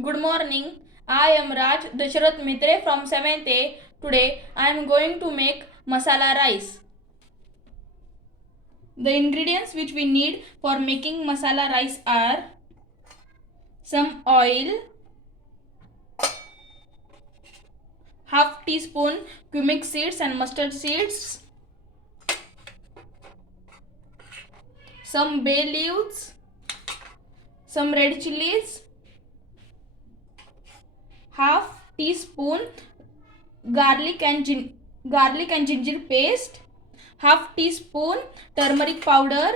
Good morning. I am Raj Dasharath Mitre from 7th A. Today I am going to make masala rice. The ingredients which we need for making masala rice are some oil, half teaspoon cumin seeds and mustard seeds, some bay leaves, some red chilies, half teaspoon garlic and ginger paste, half teaspoon turmeric powder,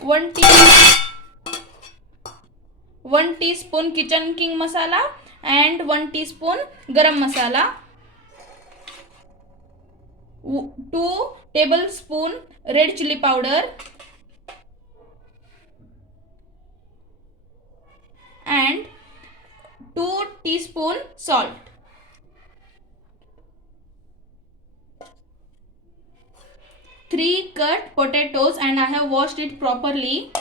1 teaspoon kitchen king masala and 1 teaspoon garam masala, 2 tablespoon red chili powder and 2 teaspoon salt. Three cut potatoes and I have washed it properly.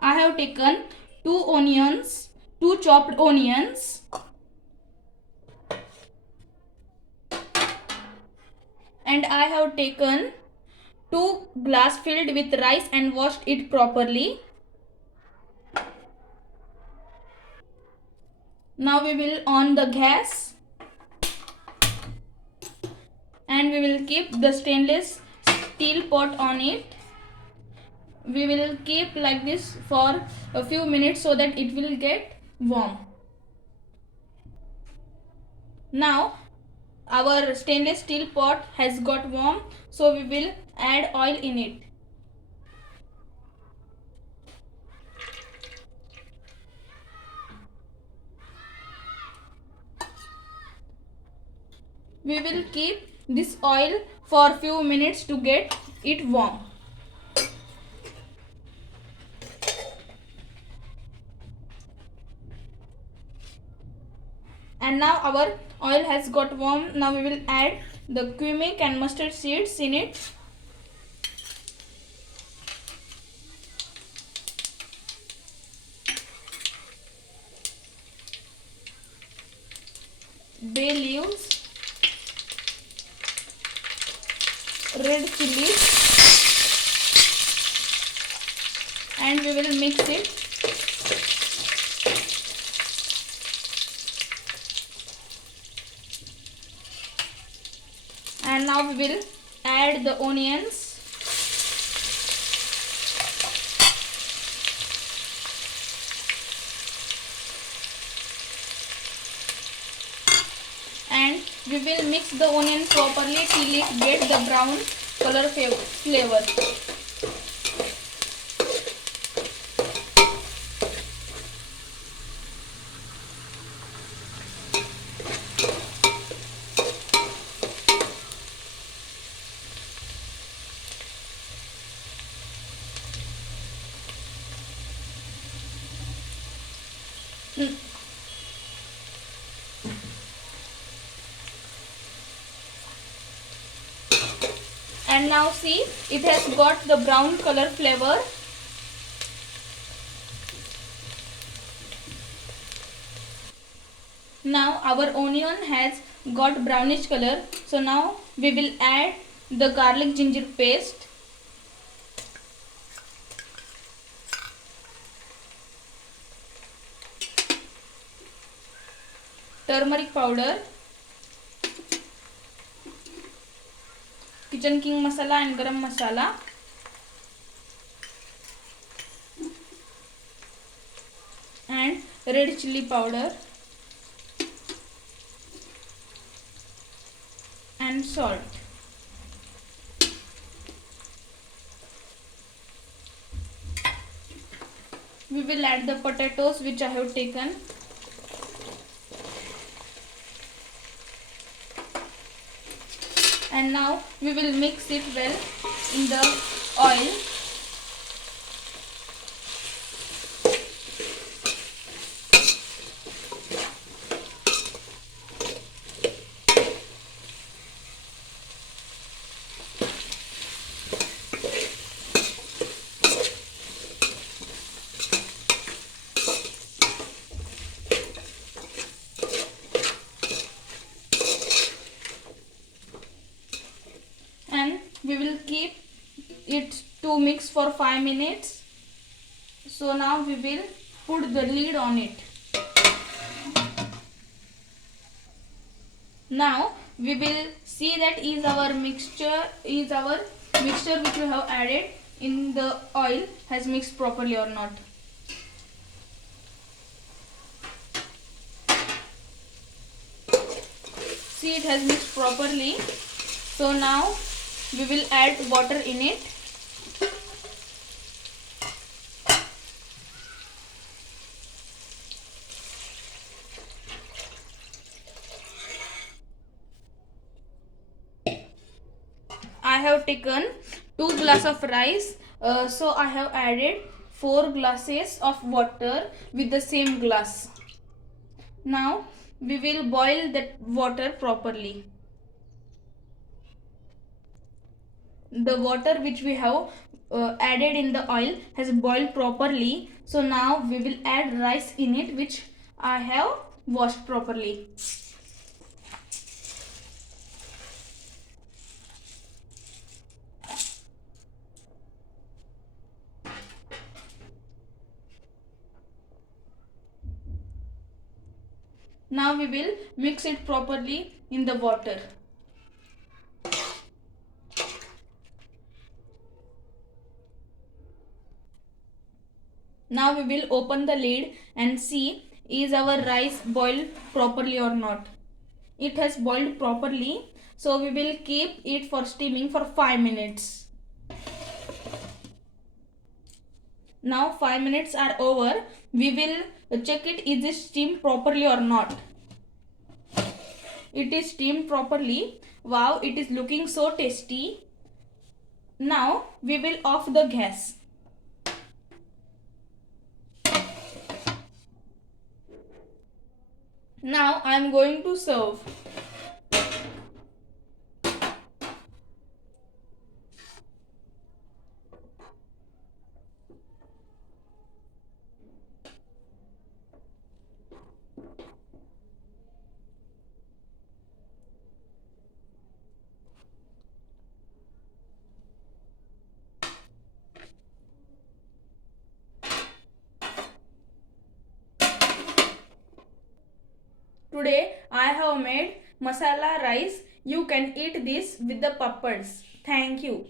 I have taken 2 chopped onions, and I have taken 2 glass filled with rice and washed it properly. Now we will on the gas and we will keep the stainless steel pot on it. We will keep like this for a few minutes so that it will get warm. Now our stainless steel pot has got warm, so we will add oil in it. We will keep this oil for few minutes to get it warm. And now our oil has got warm. Now we will add the cumin and mustard seeds in it. Bay leaves, red chilies, and we will mix it. And now we will add the onions. And we will mix the onion properly till it gets the brown color flavor. And now see, it has got the brown color flavor. Now our onion has got brownish color, so now we will add the garlic ginger paste, turmeric powder, kitchen king masala and garam masala, and red chili powder and salt. We will add the potatoes which I have taken. And now we will mix it well in the oil. for 5 minutes. So now we will put the lid on it. Now we will see that is our mixture which we have added in the oil has mixed properly or not. See, it has mixed properly. So now we will add water in it. I have taken 2 glasses of rice, so I have added 4 glasses of water with the same glass. Now we will boil that water properly. The water which we have added in the oil has boiled properly, so now we will add rice in it which I have washed properly. Now we will mix it properly in the water. Now we will open the lid and see is our rice boiled properly or not. It has boiled properly, so we will keep it for steaming for 5 minutes. Now 5 minutes are over. We will check it, is it steamed properly or not. It is steamed properly. Wow, it is looking so tasty. Now we will off the gas. Now I am going to serve. Today I have made masala rice. You can eat this with the papads. Thank you.